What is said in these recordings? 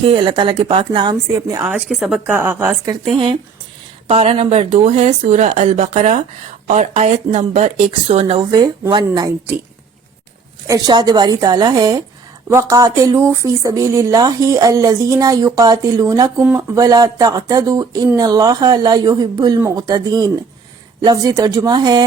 لکھے اللہ تعالیٰ کے پاک نام سے اپنے آج کے سبق کا آغاز کرتے ہیں۔ پارہ نمبر 2 ہے سورہ البقرہ اور آیت نمبر 190 190۔ ارشاد باری تعالیٰ ہے وَقَاتِلُوا فِي سَبِيلِ اللَّهِ الَّذِينَ يُقَاتِلُونَكُمْ وَلَا تَعْتَدُوا إِنَّ اللَّهَ لَا يُحِبُّ الْمُعْتَدِينَ۔ لفظی ترجمہ ہے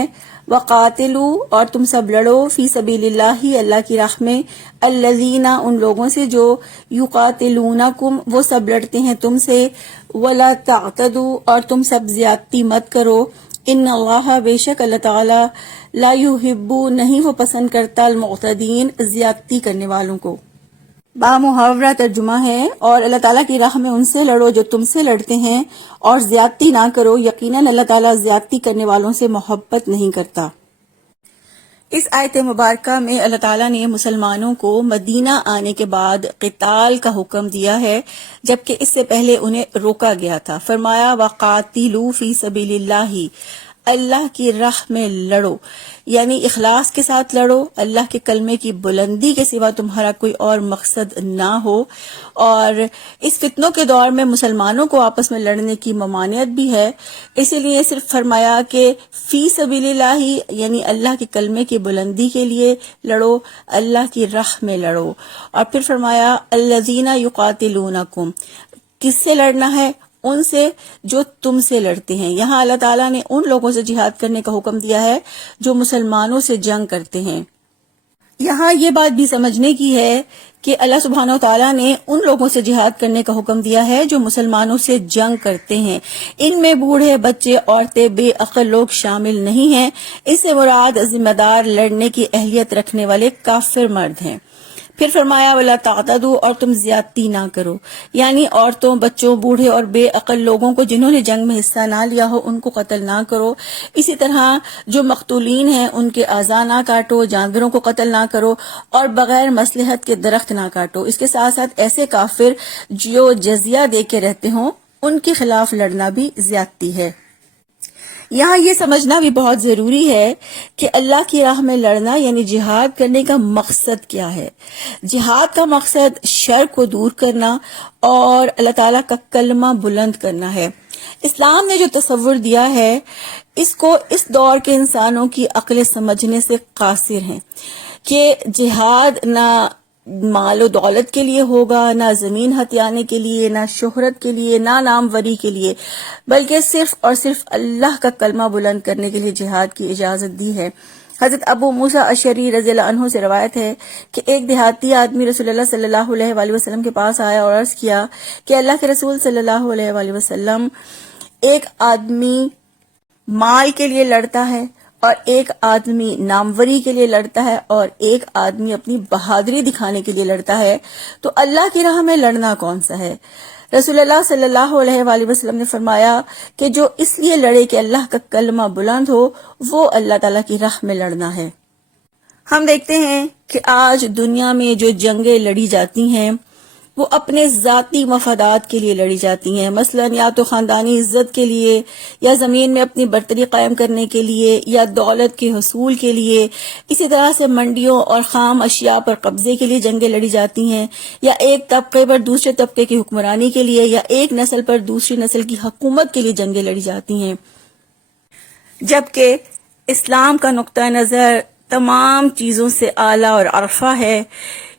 وَقَاتِلُوا اور تم سب لڑو فی سبیل اللہ اللہ کی راہ میں، الذین ان لوگوں سے جو یقاتلونکم وہ سب لڑتے ہیں تم سے، ولا تعتدوا اور تم سب زیادتی مت کرو، ان اللہ بے شک اللہ تعالی لا یحب نہیں وہ پسند کرتا المعتدین زیادتی کرنے والوں کو۔ بامحاورہ ترجمہ ہے اور اللہ تعالیٰ کی راہ میں ان سے لڑو جو تم سے لڑتے ہیں اور زیادتی نہ کرو، یقیناً اللہ تعالیٰ زیادتی کرنے والوں سے محبت نہیں کرتا۔ اس آیت مبارکہ میں اللہ تعالیٰ نے مسلمانوں کو مدینہ آنے کے بعد قتال کا حکم دیا ہے، جبکہ اس سے پہلے انہیں روکا گیا تھا۔ فرمایا وَقَاتِلُوا فِي سَبِيلِ اللَّهِ اللہ کی راہ میں لڑو، یعنی اخلاص کے ساتھ لڑو، اللہ کے کلمے کی بلندی کے سوا تمہارا کوئی اور مقصد نہ ہو۔ اور اس فتنوں کے دور میں مسلمانوں کو آپس میں لڑنے کی ممانعت بھی ہے، اسی لیے صرف فرمایا کہ فی سبیل اللہ یعنی اللہ کے کلمے کی بلندی کے لیے لڑو، اللہ کی راہ میں لڑو۔ اور پھر فرمایا الذین یقاتلونکم، کس سے لڑنا ہے؟ ان سے جو تم سے لڑتے ہیں۔ یہاں اللہ تعالیٰ نے ان لوگوں سے جہاد کرنے کا حکم دیا ہے جو مسلمانوں سے جنگ کرتے ہیں۔ یہاں یہ بات بھی سمجھنے کی ہے کہ اللہ سبحانہ و تعالیٰ نے ان لوگوں سے جہاد کرنے کا حکم دیا ہے جو مسلمانوں سے جنگ کرتے ہیں۔ ان میں بوڑھے، بچے، عورتیں، بے عقل لوگ شامل نہیں ہیں۔ اس سے مراد ذمہ دار لڑنے کی اہلیت رکھنے والے کافر مرد ہیں۔ پھر فرمایا وَلَا تَعْتَدُوا اور تم زیادتی نہ کرو، یعنی عورتوں، بچوں، بوڑھے اور بے عقل لوگوں کو جنہوں نے جنگ میں حصہ نہ لیا ہو ان کو قتل نہ کرو۔ اسی طرح جو مقتولین ہیں ان کے اعضاء نہ کاٹو، جانوروں کو قتل نہ کرو اور بغیر مصلحت کے درخت نہ کاٹو۔ اس کے ساتھ ساتھ ایسے کافر جو جزیہ دے کے رہتے ہوں ان کے خلاف لڑنا بھی زیادتی ہے۔ یہاں یہ سمجھنا بھی بہت ضروری ہے کہ اللہ کی راہ میں لڑنا یعنی جہاد کرنے کا مقصد کیا ہے۔ جہاد کا مقصد شر کو دور کرنا اور اللہ تعالیٰ کا کلمہ بلند کرنا ہے۔ اسلام نے جو تصور دیا ہے اس کو اس دور کے انسانوں کی عقل سمجھنے سے قاصر ہیں کہ جہاد نہ مال و دولت کے لیے ہوگا، نہ زمین ہتھیانے کے لیے، نہ شہرت کے لیے، نہ ناموری کے لیے، بلکہ صرف اور صرف اللہ کا کلمہ بلند کرنے کے لیے جہاد کی اجازت دی ہے۔ حضرت ابو موسیٰ اشعری رضی اللہ عنہ سے روایت ہے کہ ایک دیہاتی آدمی رسول اللہ صلی اللہ علیہ وآلہ وسلم کے پاس آیا اور عرض کیا کہ اللہ کے رسول صلی اللہ علیہ وآلہ وسلم، ایک آدمی مال کے لیے لڑتا ہے اور ایک آدمی ناموری کے لیے لڑتا ہے اور ایک آدمی اپنی بہادری دکھانے کے لیے لڑتا ہے، تو اللہ کی راہ میں لڑنا کون سا ہے؟ رسول اللہ صلی اللہ علیہ وآلہ وسلم نے فرمایا کہ جو اس لیے لڑے کہ اللہ کا کلمہ بلند ہو وہ اللہ تعالیٰ کی راہ میں لڑنا ہے۔ ہم دیکھتے ہیں کہ آج دنیا میں جو جنگیں لڑی جاتی ہیں وہ اپنے ذاتی مفادات کے لیے لڑی جاتی ہیں، مثلا یا تو خاندانی عزت کے لیے، یا زمین میں اپنی برتری قائم کرنے کے لیے، یا دولت کے حصول کے لیے۔ اسی طرح سے منڈیوں اور خام اشیاء پر قبضے کے لیے جنگیں لڑی جاتی ہیں، یا ایک طبقے پر دوسرے طبقے کی حکمرانی کے لیے، یا ایک نسل پر دوسری نسل کی حکومت کے لیے جنگیں لڑی جاتی ہیں۔ جبکہ اسلام کا نقطہ نظر تمام چیزوں سے اعلیٰ اور ارفع ہے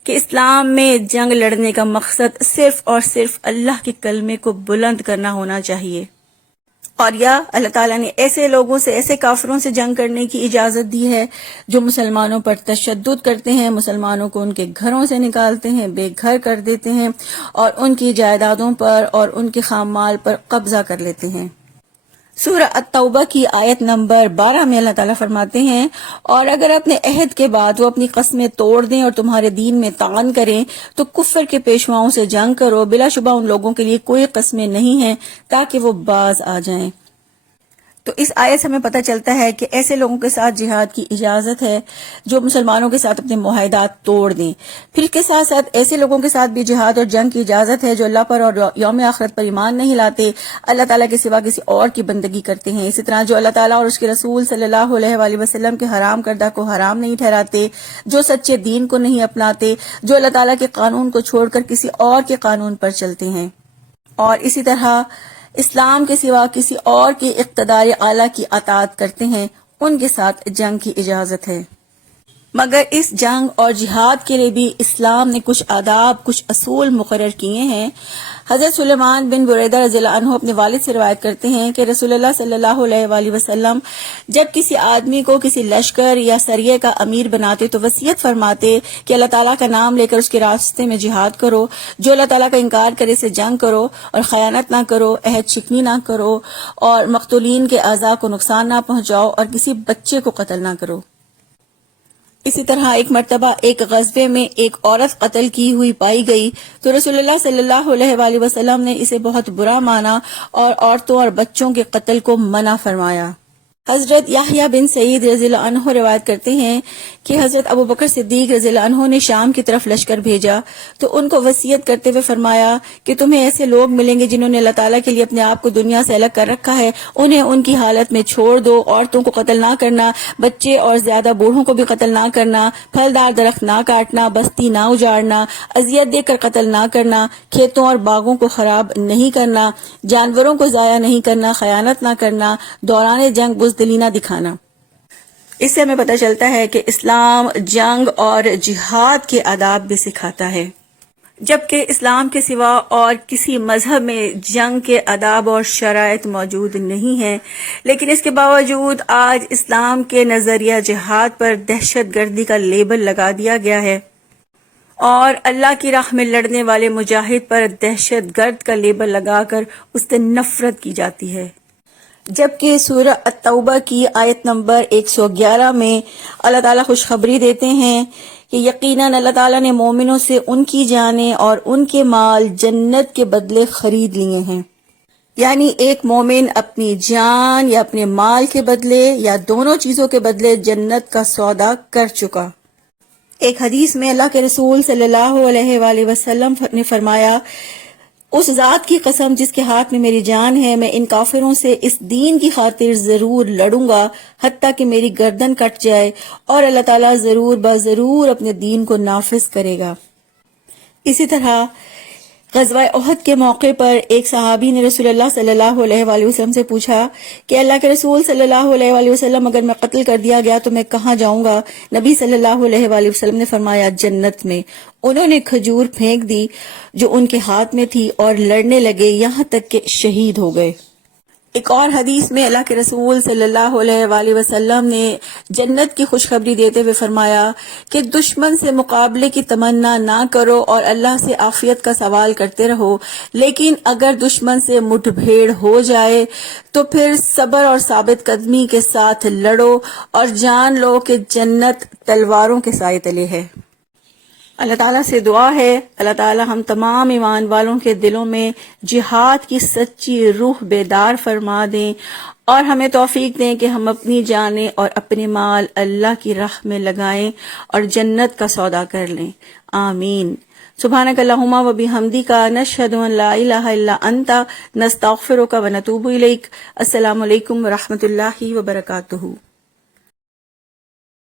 کہ اسلام میں جنگ لڑنے کا مقصد صرف اور صرف اللہ کے کلمے کو بلند کرنا ہونا چاہیے۔ اور یا اللہ تعالیٰ نے ایسے لوگوں سے، ایسے کافروں سے جنگ کرنے کی اجازت دی ہے جو مسلمانوں پر تشدد کرتے ہیں، مسلمانوں کو ان کے گھروں سے نکالتے ہیں، بے گھر کر دیتے ہیں اور ان کی جائیدادوں پر اور ان کے خام مال پر قبضہ کر لیتے ہیں۔ سورہ التوبہ کی آیت نمبر 12 میں اللہ تعالیٰ فرماتے ہیں اور اگر اپنے عہد کے بعد وہ اپنی قسمیں توڑ دیں اور تمہارے دین میں طعن کریں تو کفر کے پیشواؤں سے جنگ کرو، بلا شبہ ان لوگوں کے لیے کوئی قسمیں نہیں ہیں تاکہ وہ باز آ جائیں۔ تو اس آیت سے ہمیں پتہ چلتا ہے کہ ایسے لوگوں کے ساتھ جہاد کی اجازت ہے جو مسلمانوں کے ساتھ اپنے معاہدات توڑ دیں. پھر اس کے ساتھ ساتھ ایسے لوگوں کے ساتھ بھی جہاد اور جنگ کی اجازت ہے جو اللہ پر اور یوم آخرت پر ایمان نہیں لاتے، اللہ تعالیٰ کے سوا کسی اور کی بندگی کرتے ہیں. اسی طرح جو اللہ تعالیٰ اور اس کے رسول صلی اللہ علیہ وآلہ وسلم کے حرام کردہ کو حرام نہیں ٹھہراتے، جو سچے دین کو نہیں اپناتے، جو اللہ تعالیٰ کے قانون کو چھوڑ کر کسی اور کے قانون پر چلتے ہیں، اور اسی طرح اسلام کے سوا کسی اور کے اقتدار اعلیٰ کی اطاعت کرتے ہیں، ان کے ساتھ جنگ کی اجازت ہے. مگر اس جنگ اور جہاد کے لیے بھی اسلام نے کچھ آداب، کچھ اصول مقرر کیے ہیں. حضرت سلیمان بن بریدہ رضی اللہ عنہ اپنے والد سے روایت کرتے ہیں کہ رسول اللہ صلی اللہ علیہ وآلہ وسلم جب کسی آدمی کو کسی لشکر یا سریے کا امیر بناتے تو وصیت فرماتے کہ اللہ تعالیٰ کا نام لے کر اس کے راستے میں جہاد کرو، جو اللہ تعالیٰ کا انکار کرے سے جنگ کرو، اور خیانت نہ کرو، عہد شکنی نہ کرو، اور مقتولین کے اعضاء کو نقصان نہ پہنچاؤ، اور کسی بچے کو قتل نہ کرو. اسی طرح ایک مرتبہ ایک غزوے میں ایک عورت قتل کی ہوئی پائی گئی تو رسول اللہ صلی اللہ علیہ وآلہ وسلم نے اسے بہت برا مانا اور عورتوں اور بچوں کے قتل کو منع فرمایا. حضرت یحییٰ بن سعید رضی اللہ عنہ روایت کرتے ہیں کہ حضرت ابو بکر صدیق رضی اللہ عنہ نے شام کی طرف لشکر بھیجا تو ان کو وصیت کرتے ہوئے فرمایا کہ تمہیں ایسے لوگ ملیں گے جنہوں نے اللہ تعالیٰ کے لیے اپنے آپ کو دنیا سے الگ کر رکھا ہے، انہیں ان کی حالت میں چھوڑ دو، عورتوں کو قتل نہ کرنا، بچے اور زیادہ بوڑھوں کو بھی قتل نہ کرنا، پھلدار درخت نہ کاٹنا، بستی نہ اجاڑنا، اذیت دے کر قتل نہ کرنا، کھیتوں اور باغوں کو خراب نہیں کرنا، جانوروں کو ضائع نہیں کرنا، خیانت نہ کرنا، دوران جنگ بزدلی نہ دکھانا. اس سے ہمیں پتہ چلتا ہے کہ اسلام جنگ اور جہاد کے آداب بھی سکھاتا ہے، جبکہ اسلام کے سوا اور کسی مذہب میں جنگ کے آداب اور شرائط موجود نہیں ہیں. لیکن اس کے باوجود آج اسلام کے نظریہ جہاد پر دہشت گردی کا لیبل لگا دیا گیا ہے، اور اللہ کی راہ میں لڑنے والے مجاہد پر دہشت گرد کا لیبل لگا کر اس سے نفرت کی جاتی ہے. جبکہ سورہ التوبہ کی آیت نمبر 111 میں اللہ تعالیٰ خوشخبری دیتے ہیں کہ یقیناً اللہ تعالیٰ نے مومنوں سے ان کی جانیں اور ان کے مال جنت کے بدلے خرید لیے ہیں. یعنی ایک مومن اپنی جان یا اپنے مال کے بدلے یا دونوں چیزوں کے بدلے جنت کا سودا کر چکا. ایک حدیث میں اللہ کے رسول صلی اللہ علیہ وآلہ وسلم نے فرمایا، اس ذات کی قسم جس کے ہاتھ میں میری جان ہے، میں ان کافروں سے اس دین کی خاطر ضرور لڑوں گا حتیٰ کہ میری گردن کٹ جائے، اور اللہ تعالیٰ ضرور بضرور اپنے دین کو نافذ کرے گا. اسی طرح غزوہ احد کے موقع پر ایک صحابی نے رسول اللہ صلی اللہ علیہ وآلہ وسلم سے پوچھا کہ اللہ کے رسول صلی اللہ علیہ وآلہ وسلم اگر میں قتل کر دیا گیا تو میں کہاں جاؤں گا؟ نبی صلی اللہ علیہ وآلہ وسلم نے فرمایا، جنت میں. انہوں نے کھجور پھینک دی جو ان کے ہاتھ میں تھی اور لڑنے لگے یہاں تک کہ شہید ہو گئے. ایک اور حدیث میں اللہ کے رسول صلی اللہ علیہ وآلہ وسلم نے جنت کی خوشخبری دیتے ہوئے فرمایا کہ دشمن سے مقابلے کی تمنا نہ کرو اور اللہ سے عافیت کا سوال کرتے رہو، لیکن اگر دشمن سے مٹھ بھیڑ ہو جائے تو پھر صبر اور ثابت قدمی کے ساتھ لڑو اور جان لو کہ جنت تلواروں کے سائے تلے ہے. اللہ تعالیٰ سے دعا ہے اللہ تعالیٰ ہم تمام ایمان والوں کے دلوں میں جہاد کی سچی روح بیدار فرما دیں اور ہمیں توفیق دیں کہ ہم اپنی جانیں اور اپنے مال اللہ کی راہ میں لگائیں اور جنت کا سودا کر لیں. آمین. سبحانک اللہم و بحمدک نشہد ان لا الہ الا انت نستغفرک و نتوب الیک. السلام علیکم ورحمۃ اللہ وبرکاتہ.